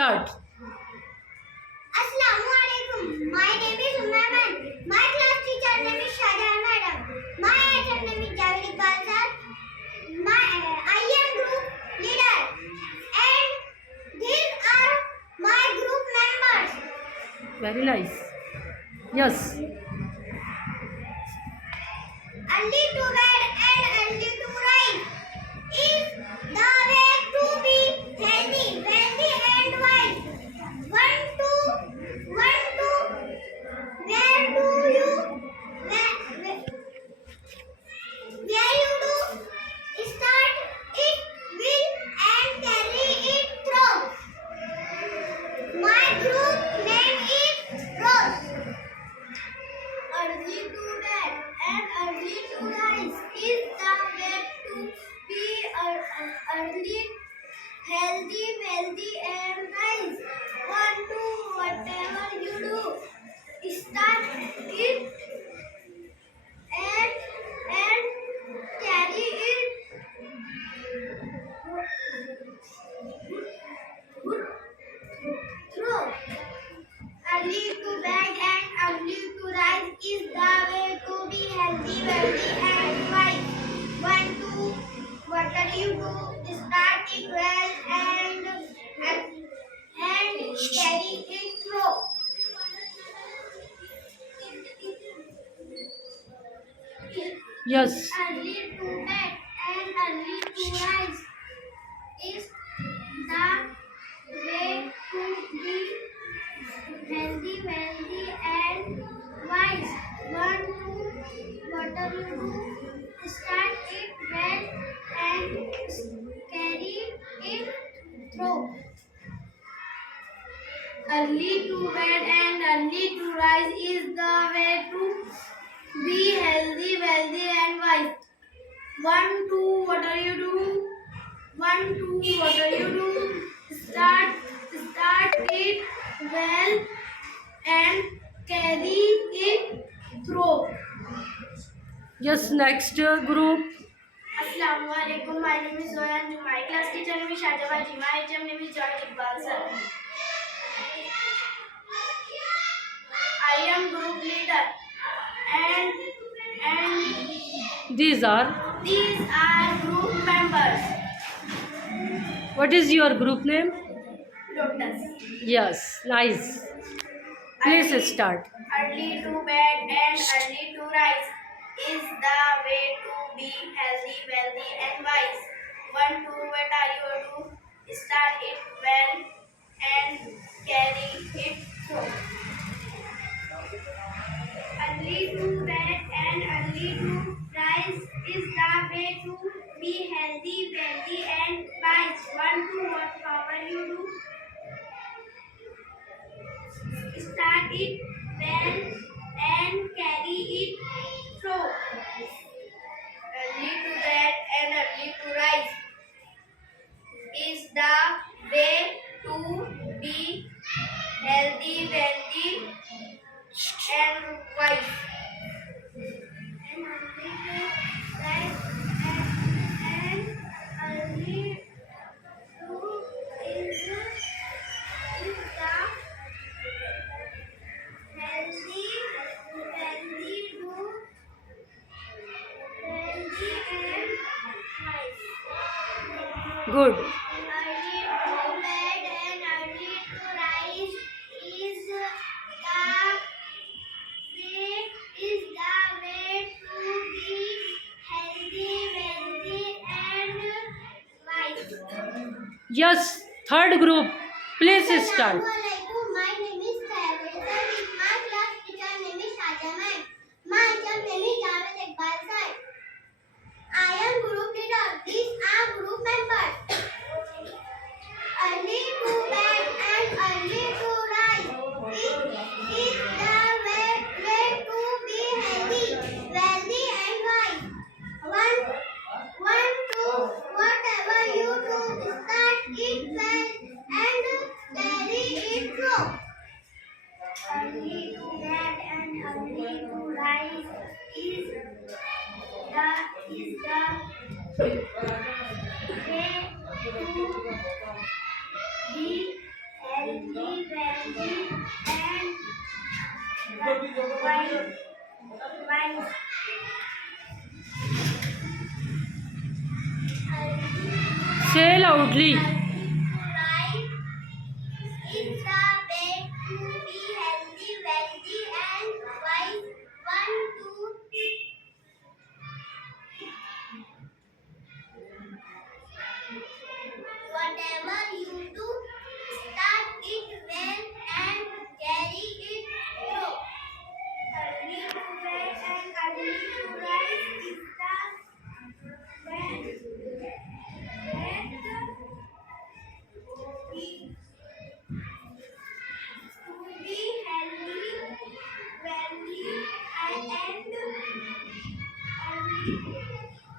Start. Assalamualaikum. My name is Umayman. My class teacher name is Shahjahan Madam. My HM name is Javed Iqbal sir. I am group leader, and these are my group members. Very nice. Yes. Early to bed and early to rise is the way to be healthy, wealthy, and wise. One, two, where do you, where you do start it, will, and carry it through. My group name is Rose. Early to bed and early to rise is the way to be early, healthy, wealthy, and wise. One, two, whatever you do, start it and carry it through. Early to bed and early to rise is the way to be healthy, wealthy, and wise. One, two, whatever you do, start it well and carry it through. Yes. Early to bed and early to rise is the way to be healthy, wealthy, and wise. One, two, whatever you do, start it well and carry it through. Early to bed and early to rise is the way to be healthy, wealthy, and wise. One, two, what are you do? One, two, what are you do? Start it well and carry it through. Yes. Next group. Assalamualaikum. My name is Zoyan. My class teacher name is Shahjahan. My HM name is Javed Iqbal sir. I am group leader, and These are. these are group members. What is your group name? Lotus. Yes. Nice. Please start. Early to bed and early to rise is the way to be healthy, wealthy, and wise. One, two, what are you do? Start it well and carry it through. Early to bed and early to rise is the way to be healthy, wealthy, and wise. One, two, whatever you do, start it well and carry it through. Early to bed and early to rise is the way to be healthy, wealthy, and wise. And early to rise and early to is the healthy, wealthy, and wise. Good. Early to bed and early to rise is the way to be healthy, wealthy, and wise. Yes. Third group. Please start. Assalamualaikum. My name is Khairul Sadiq. My class teacher name is Shahjahan. My HM name is Javed Iqbal sir. I am group leader. These are group members. Early to bed and early to rise is the way to be healthy, wealthy, and wise. One, two, whatever you do, start it well and carry it through. Early to bed and early to rise is the way wise. Say loudly. Life is the way to be healthy, wealthy, and wise. One, two, whatever you do, start it well and carry it through. Early to bed and early to rise is the best to be healthy, wealthy, and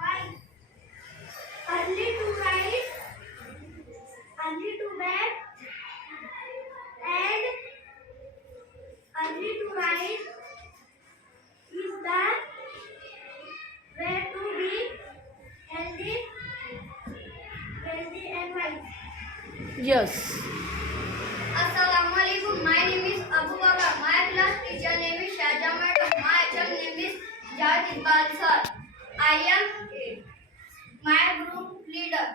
wise. Early to rise, early to bed, and early to rise is the way to be healthy, wealthy, and wise. Yes. Assalamualaikum. My name is Abu Bakar. My class teacher name is Shahja Madam. My HM name is Jaj Iqbal sir. I am my group leader.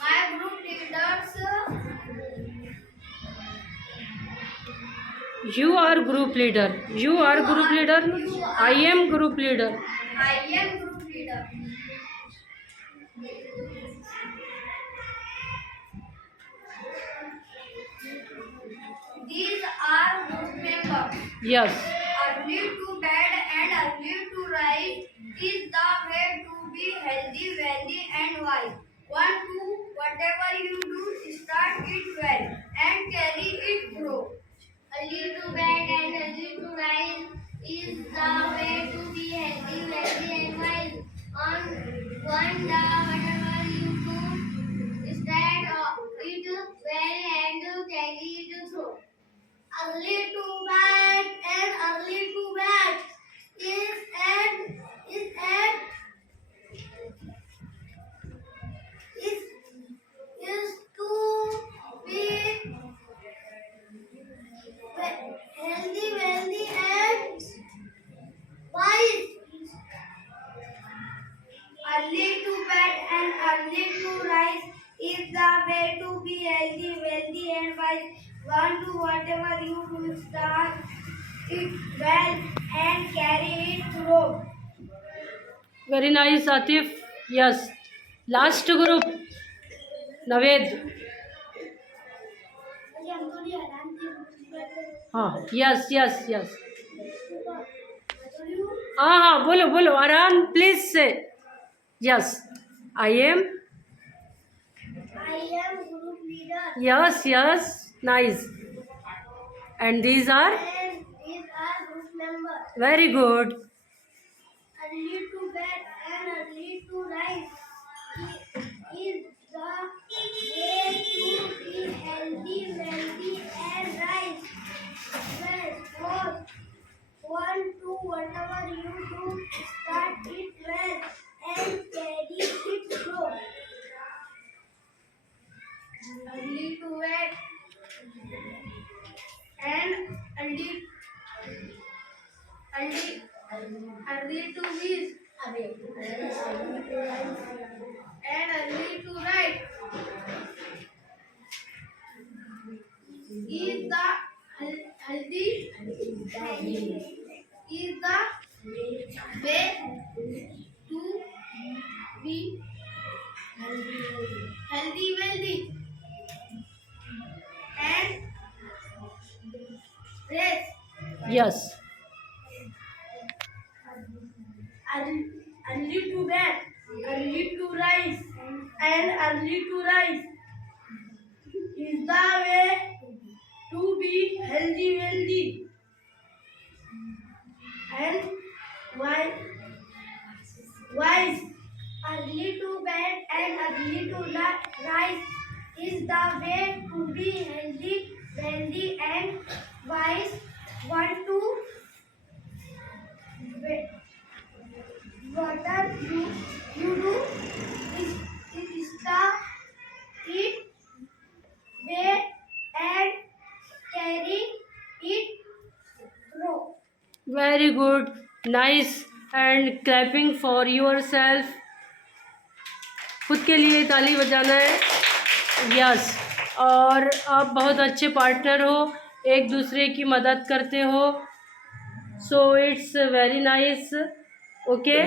My group leaders. You are group leader. You are group leader. I am group leader. I am group leader. These are group members. Yes. Early to bed and early to rise is the way to be healthy, wealthy, and wise. One, two, whatever you do, start it well and carry it through. Early to bed and early to rise is the way to be healthy, wealthy, and wise. On one day, whatever you do, start it well and carry it through. Early to bed and early to bed is to be healthy, wealthy, and wise. Early to bed and early to rise is the way to be healthy, wealthy, and wise. Want to whatever you do, start it well and carry it through. Very nice, Atif. Yes. Last group. Naved. हाँ. Yes. Yes. Yes. हाँ. बोलो बोलो. Aran, please say. Yes. I am. I am group leader. Yes. Yes. Nice. And these are And these are group members. very good. Early to bed and early to rise is the way to be healthy, wealthy, and rise. Well, one, two, whatever you do, start it well and carry it through. Early to bed and early to rise and early to rise is the healthy is the way to be healthy, wealthy, and rest. Yes. Early to bed, early to rise, and early to rise is the way to be healthy, wealthy, and wise. Early to bed and early to rise is the way to be healthy, wealthy, and wise. One, two, whatever you do is start it way and carry very good, nice, and clapping for your self. खुद के लिए ताली बजाना है। Yes, और आप बहुत अच्छे पार्टनर हो, एक दूसरे की मदद करते हो, so it's very nice. Okay,